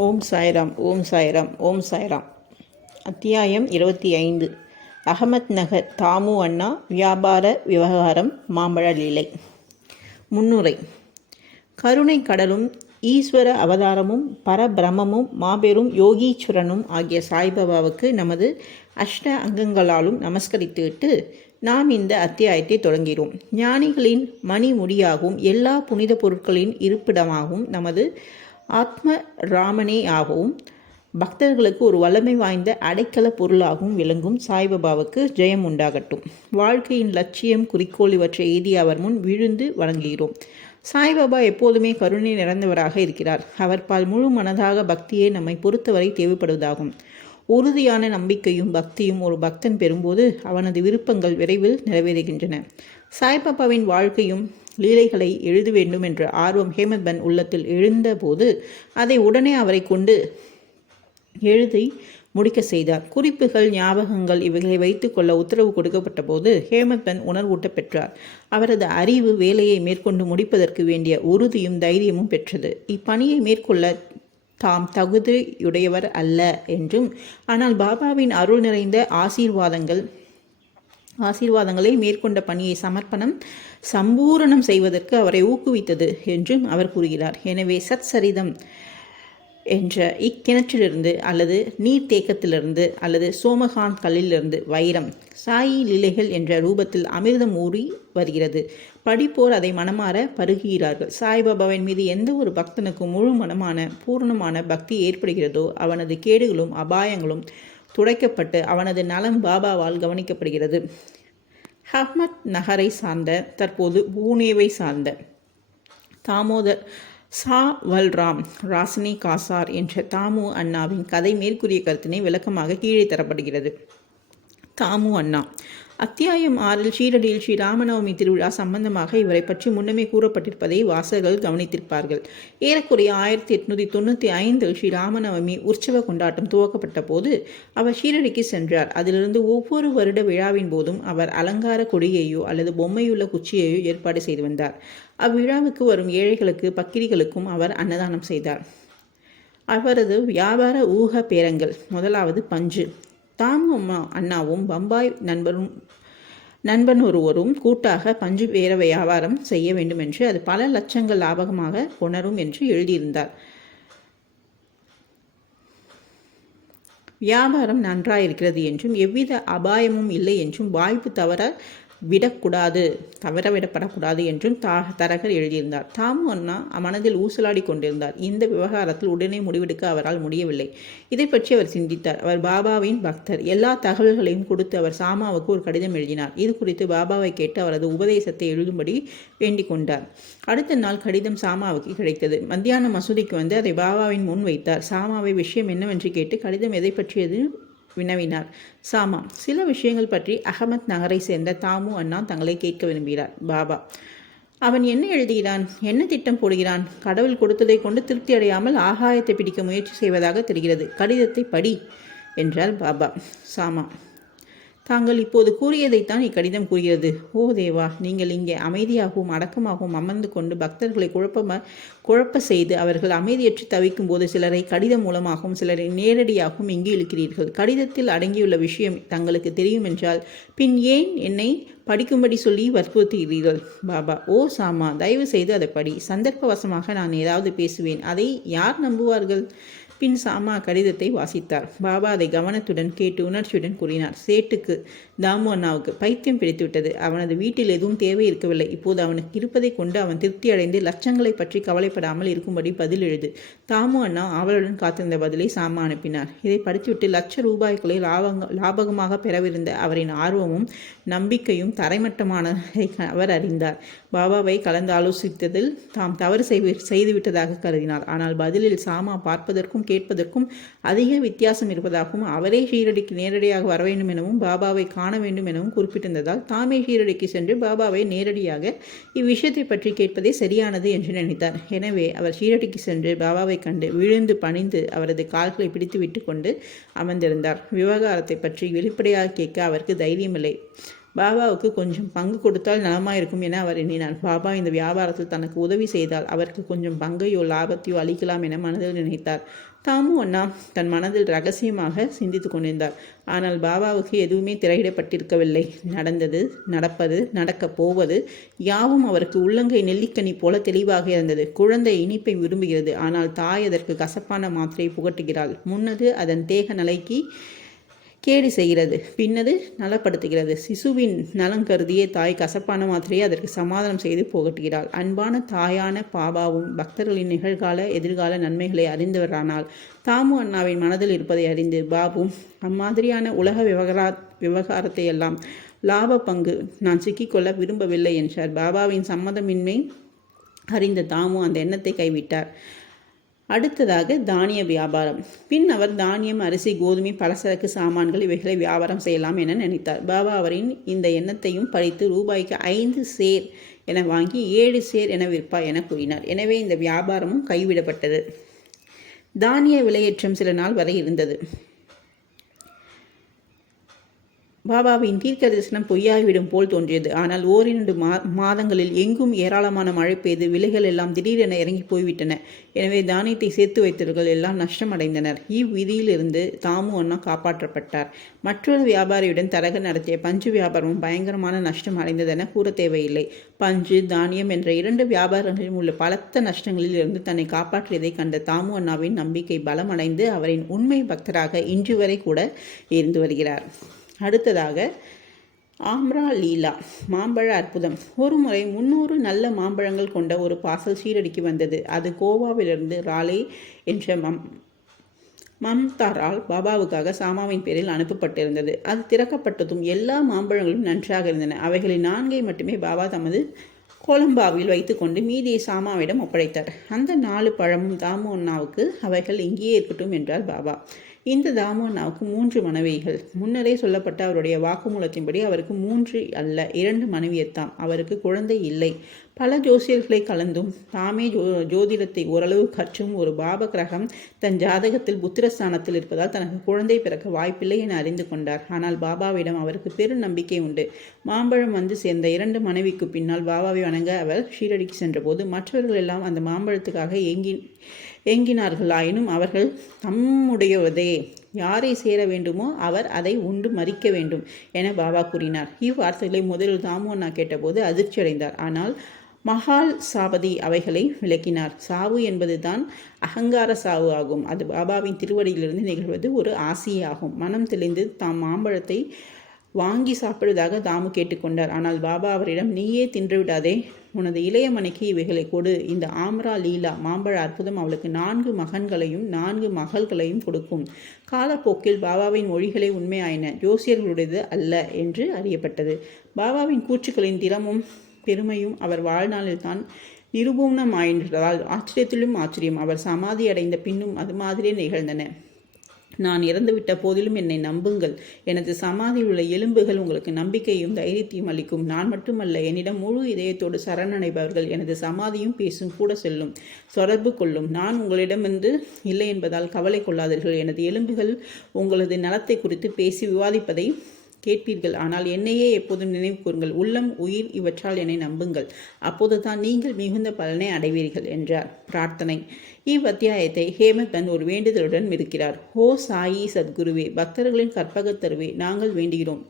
ஓம் சாய்ராம், ஓம் சாய்ராம், ஓம் சாய்ராம். அத்தியாயம் 25. அகமத் நகர் தாமு அண்ணா வியாபார விவகாரம் மாம்பழ லீலை. முன்னுரை. கருணை கடலும் ஈஸ்வர அவதாரமும் பரபிரமமும் மாபெரும் யோகீஸ்வரனும் ஆகிய சாய்பாபாவுக்கு நமது அஷ்ட அங்கங்களாலும் நமஸ்கரித்துவிட்டு நாம் இந்த அத்தியாயத்தை தொடங்கிறோம். ஞானிகளின் மணிமுடியாகவும் எல்லா புனித பொருட்களின் இருப்பிடமாகவும் நமது ஆத்ம ராமனே ஆகவும் பக்தர்களுக்கு ஒரு வல்லமை வாய்ந்த அடைக்கல பொருளாகவும் விளங்கும் சாய்பாபாவுக்கு ஜெயம் உண்டாகட்டும். வாழ்க்கையின் லட்சியம், குறிக்கோள் இவற்றை எய்தி அவர் முன் விழுந்து வணங்குகிறோம். சாய்பாபா எப்போதுமே கருணை நிறைந்தவராக இருக்கிறார். அவர் பால் முழு மனதாக பக்தியே நம்மை பொறுத்தவரை தேவைப்படுவதாகும். உறுதியான நம்பிக்கையும் பக்தியும் ஒரு பக்தன் பெறும்போது அவனது விருப்பங்கள் விரைவில் நிறைவேறுகின்றன. சாய்பாபாவின் வாழ்க்கையும் லீலைகளை எழுத வேண்டும் என்ற ஆர்வம் ஹேமத் பன் உள்ளத்தில் எழுந்தபோது அதை உடனே அவரை கொண்டு எழுதி முடிக்க செய்தார். குறிப்புகள், ஞாபகங்கள் இவைகளை வைத்துக்கொள்ள உத்தரவு கொடுக்கப்பட்ட போது ஹேமத் பன் உணர்வூட்ட பெற்றார். அவரது அறிவு வேலையை மேற்கொண்டு முடிப்பதற்கு வேண்டிய உறுதியும் தைரியமும் பெற்றது. இப்பணியை மேற்கொள்ள தாம் தகுதியுடையவர் அல்ல என்றும், ஆனால் பாபாவின் அருள் நிறைந்த ஆசீர்வாதங்களை மேற்கொண்ட பணியை சம்பூரணம் செய்வதற்கு அவரை ஊக்குவித்தது என்றும் அவர் கூறுகிறார். எனவே சத் சரிதம் என்ற இக்கிணற்றிலிருந்து அல்லது நீர்த்தேக்கத்திலிருந்து அல்லது சோமகான் கல்லிலிருந்து வைரம், சாயி லீலைகள் என்ற ரூபத்தில் அமிர்தம் ஊறி வருகிறது. படிப்போர் அதை மனமாற பருகுகிறார்கள். சாய்பாபாவின் மீது எந்த ஒரு பக்தனுக்கும் முழு மனமான பூர்ணமான பக்தி ஏற்படுகிறதோ அவனது கேடுகளும் அபாயங்களும் துடைக்கப்பட்டு அவனது நலம் பாபாவால் கவனிக்கப்படுகிறது. அஹ்மத் நகரை சார்ந்த, தற்போது பூனேவை சார்ந்த தாமோதர் சாவல்ராம் ராசினி காசார் என்ற தாமு அண்ணாவின் கதை மேற்கூறிய கருத்தினை விளக்கமாக கீழே தரப்படுகிறது. தாமு அண்ணா. அத்தியாயம் 6 ஷீரடியில் ஸ்ரீ ராமநவமி திருவிழா சம்பந்தமாக இவரை பற்றி முன்னமே கூறப்பட்டிருப்பதை வாசகர்கள் கவனித்திருப்பார்கள். ஏறக்குறைய 1895 ஸ்ரீ ராமநவமி உற்சவ கொண்டாட்டம் துவக்கப்பட்ட போது அவர் ஷீரடிக்கு சென்றார். அதிலிருந்து ஒவ்வொரு வருட விழாவின் போதும் அவர் அலங்கார கொடியையோ அல்லது பொம்மையுள்ள குச்சியையோ ஏற்பாடு செய்து வந்தார். அவ்விழாவுக்கு வரும் ஏழைகளுக்கு, பக்கிரிகளுக்கும் அவர் அன்னதானம் செய்தார். அவரது வியாபார ஊக பேரங்கள். முதலாவது பஞ்சு. தாமு அண்ணாவும் பம்பாய் நண்பன் ஒருவரும் கூட்டாக பஞ்சு பேர வியாபாரம் செய்ய வேண்டும் என்று, அது பல லட்சங்கள் லாபகமாக உணரும் என்று எழுதியிருந்தார். வியாபாரம் நன்றாயிருக்கிறது என்றும் எவ்வித அபாயமும் இல்லை என்றும் வாய்ப்பு தவறவிடப்படக்கூடாது என்றும் தரகர் எழுதியிருந்தார். தாமு அண்ணா மனதில் ஊசலாடி கொண்டிருந்தார். இந்த விவகாரத்தில் உடனே முடிவெடுக்க அவரால் முடியவில்லை. இதை பற்றி அவர் சிந்தித்தார். அவர் பாபாவின் பக்தர். எல்லா தகவல்களையும் கொடுத்து அவர் சாமாவுக்கு ஒரு கடிதம் எழுதினார். இது குறித்து பாபாவை கேட்டு அவரது உபதேசத்தை எழுதும்படி வேண்டிக் கொண்டார். அடுத்த நாள் கடிதம் சாமாவுக்கு கிடைத்தது. மத்தியானம் மசூதிக்கு வந்து அதை பாபாவின் முன் வைத்தார். சாமாவை விஷயம் என்னவென்று கேட்டு கடிதம் எதை பற்றியது வினவினார். சாமா, சில விஷயங்கள் பற்றி அகமத் நகரை சேர்ந்த தாமு அண்ணா தங்களை கேட்க விரும்புகிறார். பாபா, அவன் என்ன எழுதுகிறான், என்ன திட்டம் போடுகிறான்? கடவுள் கொடுத்ததை கொண்டு திருப்தி அடையாமல் ஆகாயத்தை பிடிக்க முயற்சி செய்வதாக தெரிகிறது. கடிதத்தை படி என்றார் பாபா. சாமா, தாங்கள் இப்போது கூறியதைத்தான் இக்கடிதம் கூறுகிறது. ஓ தேவா, நீங்கள் இங்கே அமைதியாகவும் அடக்கமாகவும் அமர்ந்து கொண்டு பக்தர்களை குழப்ப செய்து அவர்கள் அமைதியற்று தவிக்கும் போது சிலரை கடிதம் மூலமாகவும் சிலரை நேரடியாகவும் இங்கு இழுக்கிறீர்கள். கடிதத்தில் அடங்கியுள்ள விஷயம் தங்களுக்கு தெரியும் என்றால் பின் ஏன் என்னை படிக்கும்படி சொல்லி வற்புறுத்துகிறீர்கள்? பாபா, ஓ சாமா, தயவு செய்து அதை படி. சந்தர்ப்பவசமாக நான் ஏதாவது பேசுவேன், அதை யார் நம்புவார்கள்? பின் சாமா கடிதத்தை வாசித்தார். பாபா அதை கவனத்துடன் கேட்டு உணர்ச்சியுடன் கூறினார். சேட்டுக்கு, தாமு அண்ணாவுக்கு பைத்தியம் பிடித்துவிட்டது. அவனது வீட்டில் எதுவும் தேவை இருக்கவில்லை. இப்போது அவனுக்கு இருப்பதை கொண்டு அவன் திருப்தி அடைந்து லட்சங்களை பற்றி கவலைப்படாமல் இருக்கும்படி பதில் எழுது. தாமு அண்ணா அவளுடன் காத்திருந்த பதிலை சாமா அனுப்பினார். இதை படித்துவிட்டு ₹1,00,000 லாபகமாக பெறவிருந்த அவரின் ஆர்வமும் நம்பிக்கையும் தரைமட்டமானதை அவர் அறிந்தார். பாபாவை கலந்து ஆலோசித்ததில் தாம் தவறு செய்துவிட்டதாக கருதினார். ஆனால் பதிலில் சாமா பார்ப்பதற்கும் கேட்பதற்கும் அதிக வித்தியாசம் இருப்பதாகவும் அவரே ஷீரடிக்கு நேரடியாக வர வேண்டும் எனவும் பாபாவை காண வேண்டும் எனவும் குறிப்பிட்டிருந்ததால் தாமே ஷீரடிக்கு சென்று பாபாவை நேரடியாக இவ்விஷயத்தை பற்றி கேட்பதே சரியானது என்று நினைத்தார். எனவே அவர் ஷீரடிக்கு சென்று பாபாவை கண்டு விழுந்து பணிந்து அவரது கால்களை பிடித்து விட்டு கொண்டு அமர்ந்திருந்தார். விவகாரத்தை பற்றி வெளிப்படையாக கேட்க அவருக்கு தைரியமில்லை. பாபாவுக்கு கொஞ்சம் பங்கு கொடுத்தால் நலமாயிருக்கும் என அவர் எண்ணினார். பாபா இந்த வியாபாரத்தில் தனக்கு உதவி செய்தால் அவருக்கு கொஞ்சம் பங்கையோ லாபத்தையோ அளிக்கலாம் என மனதில் நினைத்தார். தாமு அண்ணா தன் மனதில் ரகசியமாக சிந்தித்து கொண்டிருந்தார். ஆனால் பாபாவுக்கு எதுவுமே திரையிடப்பட்டிருக்கவில்லை. நடந்தது, நடப்பது, நடக்கப் போவது யாவும் அவருக்கு உள்ளங்கை நெல்லிக்கனி போல தெளிவாக இருந்தது. குழந்தை இனிப்பை விரும்புகிறது, ஆனால் தாய் அதற்கு கசப்பான மாத்திரை புகட்டுகிறாள். முன்னது அதன் தேக நிலைக்கு கேடு செய்கிறது, பின்னது நலப்படுத்துகிறது. சிசுவின் நலம் கருதியே தாய் கசப்பான மாத்திரையை அதற்கு சமாதானம் செய்து புகட்டுகிறாள். அன்பான தாயான பாபாவும் பக்தர்களின் நிகழ்கால எதிர்கால நன்மைகளை அறிந்தவரானால் தாமு அண்ணாவின் மனதில் இருப்பதை அறிந்து பாபு அம்மாதிரியான உலக விவகாரத்தை எல்லாம் லாப பங்கு நான் சிக்கிக்கொள்ள விரும்பவில்லை என்றார். பாபாவின் சம்மதமின்மை அறிந்த தாமு அந்த எண்ணத்தை கைவிட்டார். அடுத்ததாக தானிய வியாபாரம். பின் அவர் தானியம், அரிசி, கோதுமை, பலசரக்கு சாமான்கள் இவைகளை வியாபாரம் செய்யலாம் என நினைத்தார். பாபா அவரின் இந்த எண்ணத்தையும் படித்து ரூபாய்க்கு 5 சேர் என வாங்கி 7 சேர் என விற்பார் என கூறினார். எனவே இந்த வியாபாரமும் கைவிடப்பட்டது. தானிய விலையேற்றம் சில நாள் வரை இருந்தது. பாபாவின் தீர்க்க தரிசனம் பொய்யாகிவிடும் போல் தோன்றியது. ஆனால் ஓரிரண்டு மாதங்களில் எங்கும் ஏராளமான மழை பெய்து விலைகள் எல்லாம் திடீரென இறங்கி போய்விட்டன. எனவே தானியத்தை சேர்த்து வைத்தவர்கள் எல்லாம் நஷ்டமடைந்தனர். இவ்விதியிலிருந்து தாமு அண்ணா காப்பாற்றப்பட்டார். மற்றொரு வியாபாரியுடன் தரக நடத்திய பஞ்சு வியாபாரமும் பயங்கரமான நஷ்டம் அடைந்ததென கூற தேவையில்லை. பஞ்சு, தானியம் என்ற 2 வியாபாரங்களிலும் உள்ள பலத்த நஷ்டங்களில் இருந்து தன்னை காப்பாற்றியதை கண்ட தாமு அண்ணாவின் நம்பிக்கை பலமடைந்து அவரின் உண்மை பக்தராக இன்று வரை கூட இருந்து வருகிறார். அடுத்ததாக ஆம்ரா லீலா மாம்பழ அற்புதம். ஒரு முறை 300 நல்ல மாம்பழங்கள் கொண்ட ஒரு பார்சல் ஷீரடிக்கு வந்தது. அது கோவாவிலிருந்து ராலே என்ற மம்தாரால் பாபாவுக்காக சாமாவின் பேரில் அனுப்பப்பட்டிருந்தது. அது திறக்கப்பட்டதும் எல்லா மாம்பழங்களும் நன்றாக இருந்தன. அவைகளில் 4 மட்டுமே பாபா தமது கோலம்பாவில் வைத்துக்கொண்டு மீதியை சாமாவிடம் ஒப்படைத்தார். அந்த 4 பழமும் தாமு அண்ணாவுக்கு, அவைகள் இங்கேயே இருக்கட்டும் என்றார் பாபா. இந்த தாமு அண்ணாவுக்கு 3 மனைவிகள். முன்னரே சொல்லப்பட்ட அவருடைய வாக்குமூலத்தின்படி அவருக்கு 3 அல்ல 2 மனைவியர்தாம். அவருக்கு குழந்தை இல்லை. பல ஜோசியர்களை கலந்தும் தாமே ஜோதிடத்தை ஓரளவு கற்றும் ஒரு பாப கிரகம் தன் ஜாதகத்தில் புத்திரஸ்தானத்தில் இருப்பதால் தனக்கு குழந்தை பிறக்க வாய்ப்பில்லை என அறிந்து கொண்டார். ஆனால் பாபாவிடம் அவருக்கு பெரும் நம்பிக்கை உண்டு. மாம்பழம் வந்து சேர்ந்த 2 மனைவிக்கு பின்னால் பாபாவை வணங்க அவர் ஷீரடிக்கு சென்றபோது மற்றவர்கள் எல்லாம் அந்த மாம்பழத்துக்காக ஏங்கினார்களாயினும் அவர்கள் தம்முடையதே, யாரை சேர வேண்டுமோ அவர் அதை உண்டு மறிக்க வேண்டும் என பாபா கூறினார். இவ்வார்த்தைகளை முதலில் தாமு அண்ணா கேட்டபோது அதிர்ச்சி அடைந்தார். ஆனால் மகால் சாபதி அவைகளை விளக்கினார். சாவு என்பது தான் அகங்கார சாவு ஆகும். அது பாபாவின் திருவடியிலிருந்து நிகழ்வது ஒரு ஆசையே ஆகும். மனம் தெளிந்து தாம் மாம்பழத்தை வாங்கி சாப்பிடுவதாக தாமு கேட்டுக்கொண்டார். ஆனால் பாபா அவரிடம், நீயே தின்றுவிடாதே, உனது இளைய மணிக்கு இவைகளை கொடு. இந்த ஆம்ரா லீலா மாம்பழ அற்புதம் அவளுக்கு 4 மகன்களையும் 4 மகள்களையும் கொடுக்கும். காலப்போக்கில் பாபாவின் மொழிகளே உண்மையாயின, ஜோசியர்களுடையது அல்ல என்று அறியப்பட்டது. பாபாவின் கூற்றுக்களின் திறமும் பெருமையும் அவர் வாழ்நாளில் தான் நிரூபணமாயின்றதால் ஆச்சரியத்திலும் ஆச்சரியம். அவர் சமாதி அடைந்த பின்னும் அது மாதிரியே நிகழ்ந்தன. நான் இறந்துவிட்ட போதிலும் என்னை நம்புங்கள். எனது சமாதியில் உள்ள எலும்புகள் உங்களுக்கு நம்பிக்கையும் தைரியத்தையும் அளிக்கும். நான் மட்டுமல்ல, என்னிடம் முழு இதயத்தோடு சரணடைபவர்கள் எனது சமாதியும் பேசும் கூட செல்லும், தொடர்பு கொள்ளும். நான் உங்களிடமிருந்து இல்லை என்பதால் கவலை கொள்ளாதீர்கள். எனது எலும்புகள் உங்களது நலத்தை குறித்து பேசி விவாதிப்பதை கேட்பீர்கள். ஆனால் என்னையே எப்போதும் நினைவு கூறுங்கள். உள்ளம், உயிர் இவற்றால் என்னை நம்புங்கள். அப்போது தான் நீங்கள் மிகுந்த பலனை அடைவீர்கள் என்றார். பிரார்த்தனை. இவ்வத்தியாயத்தை ஹேமந்த் ஒரு வேண்டுதலுடன் இருக்கிறார். ஹோ சாயி சத்குருவே, பக்தர்களின் கற்பகத்தருவே, நாங்கள் வேண்டுகிறோம்.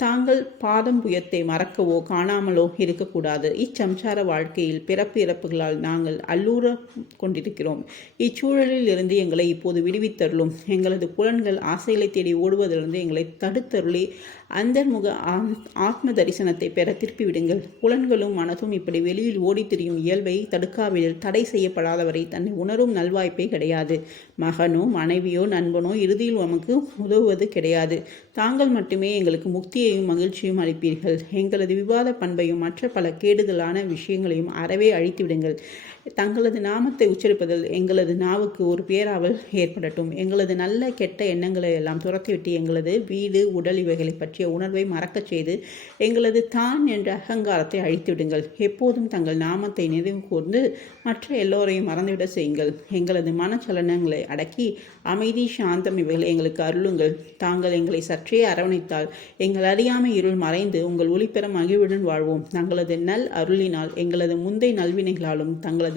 தாங்கள் பாதம் புயத்தை மறக்கவோ காணாமலோ இருக்கக்கூடாது. இச்சம்சார வாழ்க்கையில் பிறப்பு இறப்புகளால் நாங்கள் அல்லூற கொண்டிருக்கிறோம். இச்சூழலில் இருந்து எங்களை இப்போது விடுவித்தருளும். எங்களது புலன்கள் ஆசைகளை தேடி ஓடுவதிலிருந்து எங்களை தடுத்தருளி அந்தர்முக ஆத்ம தரிசனத்தை பெற திருப்பிவிடுங்கள். புலன்களும் மனதும் இப்படி வெளியில் ஓடி திரியும் இயல்பை தடுக்காவிடில் தடை செய்யப்படாதவரை தன்னை உணரும் நல்வாய்ப்பே கிடையாது. மகனோ மனைவியோ நண்பனோ இறுதியில் நமக்கு உதவுவது கிடையாது. தாங்கள் மட்டுமே எங்களுக்கு முக்தியையும் மகிழ்ச்சியும் அளிப்பீர்கள். எங்களது விவாத பண்பையும் மற்ற பல கேடுதலான விஷயங்களையும் அறவே அழித்துவிடுங்கள். தங்களது நாமத்தை உச்சரிப்பதில் எங்களது நாவுக்கு ஒரு பேராவல் ஏற்படட்டும். எங்களது நல்ல கெட்ட எண்ணங்களை எல்லாம் துரத்திவிட்டு எங்களது வீடு, உடல் இவைகளை பற்றிய உணர்வை மறக்கச் செய்து எங்களது தான் என்ற அகங்காரத்தை அழித்துவிடுங்கள். எப்போதும் தங்கள் நாமத்தை நினைவு கூர்ந்து மற்ற எல்லோரையும் மறந்துவிட செய்யுங்கள். எங்களது மனச்சலனங்களை அடக்கி அமைதி, சாந்தம் இவைகளை எங்களுக்கு அருளுங்கள். தாங்கள் எங்களை சற்றே அரவணைத்தால் எங்கள் அறியாமை இருள் மறைந்து உங்கள் ஒளிப்பெற மகிழ்வுடன் வாழ்வோம். தங்களது நல் அருளினால் எங்களது முந்தை நல்வினைகளாலும் தங்களது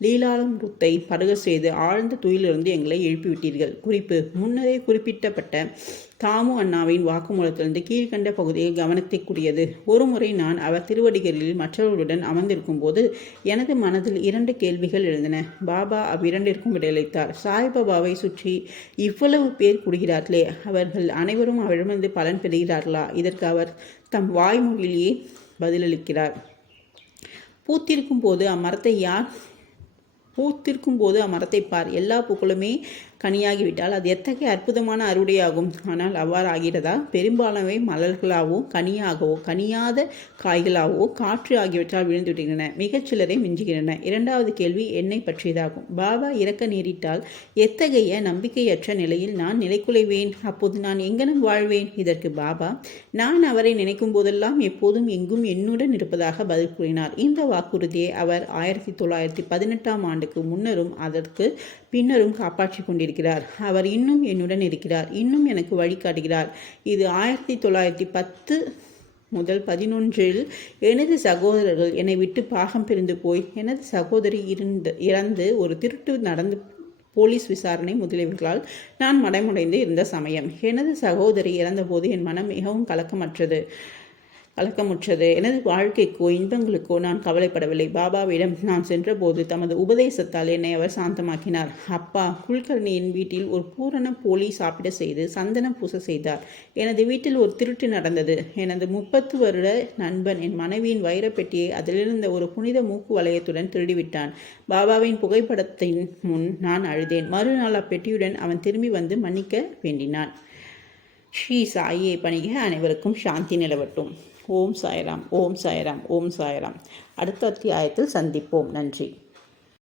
லீலாமிருத்தை பருக செய்து ஆழ்ந்த துயிலிருந்து எங்களை எழுப்பிவிட்டீர்கள். குறிப்பு: முன்னரே குறிப்பிட்டப்பட்ட தாமு அண்ணாவின் வாக்குமூலத்திலிருந்து கீழ்கண்ட பகுதியை கவனத்திற்குரியது. ஒருமுறை நான் அவர் திருவடிகளில் மற்றவர்களுடன் அமர்ந்திருக்கும் போது எனது மனதில் 2 கேள்விகள் எழுந்தன. பாபா அவ்விரண்டிற்கும் விடையளித்தார். சாய்பாபாவை சுற்றி இவ்வளவு பேர் கூடுகிறார்களே, அவர்கள் அனைவரும் அவரிடமிருந்து பலன் பெறுகிறார்களா? இதற்கு அவர் தம் வாய்மொழியிலேயே பதிலளிக்கிறார். பூத்திருக்கும் போது அம்மரத்தை பார். எல்லா பூக்களுமே கனியாகிவிட்டால் அது எத்தகைய அற்புதமான அறுவடையாகும். ஆனால் அவ்வாறு ஆகிறதா? பெரும்பாலானவை மலர்களாகவோ கனியாகவோ கனியாத காய்களாகவோ காற்று ஆகியவற்றால் விழுந்து விடுகின்றன. மிகச்சிலரை மிஞ்சுகின்றன. 2வது கேள்வி என்னை பற்றியதாகும். பாபா இறக்க நேரிட்டால் எத்தகைய நம்பிக்கையற்ற நிலையில் நான் நிலைக்குலைவேன்? அப்போது நான் எங்கனம் வாழ்வேன்? இதற்கு பாபா, நான் அவரை நினைக்கும் போதெல்லாம் எப்போதும் எங்கும் என்னுடன் இருப்பதாக பதில் கூறினார். இந்த வாக்குறுதியை அவர் 1918ஆம் ஆண்டுக்கு முன்னரும் அதற்கு பின்னரும் காப்பாற்றி கொண்டிருக்கிறார். அவர் இன்னும் என்னுடன் இருக்கிறார், இன்னும் எனக்கு வழிகாட்டுகிறார். இது 1910 முதல் 11இல் எனது சகோதரர்கள் என்னை விட்டு பாகம் பிரிந்து போய் எனது சகோதரி இறந்து ஒரு திருட்டு நடந்து போலீஸ் விசாரணை முதலியவர்களால் நான் மடைமுடைந்து இருந்த சமயம். எனது சகோதரி இறந்தபோது என் மனம் மிகவும் கலக்கமுற்றது. எனது வாழ்க்கைக்கோ இன்பங்களுக்கோ நான் கவலைப்படவில்லை. பாபாவிடம் நான் சென்றபோது தமது உபதேசத்தால் என்னை அவர் சாந்தமாக்கினார். அப்பா குல்கர்ணியின் வீட்டில் ஒரு பூரண போலி சாப்பிட செய்து சந்தனம் பூச செய்தார். எனது வீட்டில் ஒரு திருட்டு நடந்தது. எனது 30 வருட நண்பன் என் மனைவியின் வைரப்பெட்டியை அதிலிருந்த ஒரு புனித மூக்கு வளையத்துடன் திருடிவிட்டான். பாபாவின் புகைப்படத்தின் முன் நான் அழுதேன். மறுநாள் அப்பெட்டியுடன் அவன் திரும்பி வந்து மன்னிக்க வேண்டினான். ஸ்ரீ சாயியை பணிக. அனைவருக்கும் சாந்தி நிலவட்டும். ஓம் சாய்ராம், ஓம் சாய்ராம், ஓம் சாய்ராம். அடுத்த அத்தியாயத்தில் சந்திப்போம். நன்றி.